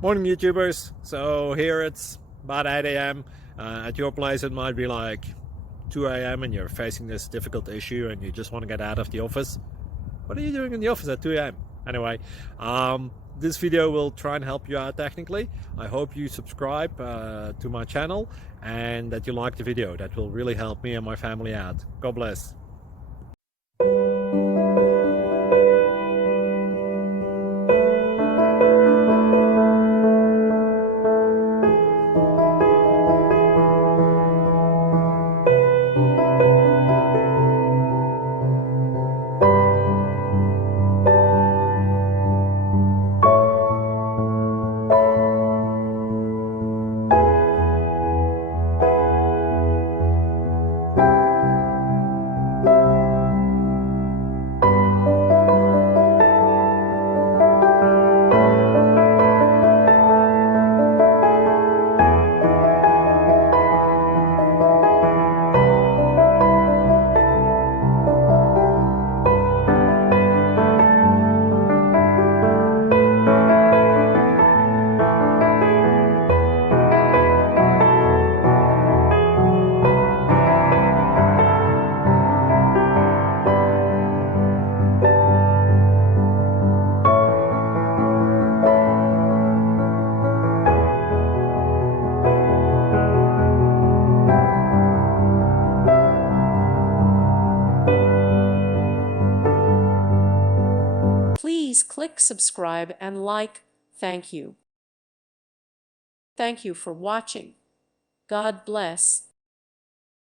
Morning YouTubers. So here it's about 8 a.m. At your place it might be like 2 a.m. and you're facing this difficult issue and you just want to get out of the office. What are you doing in the office at 2 a.m.? Anyway, this video will try and help you out technically. I hope you subscribe to my channel and that you like the video. That will really help me and my family out. God bless. Please click subscribe and like. Thank you. Thank you for watching. God bless.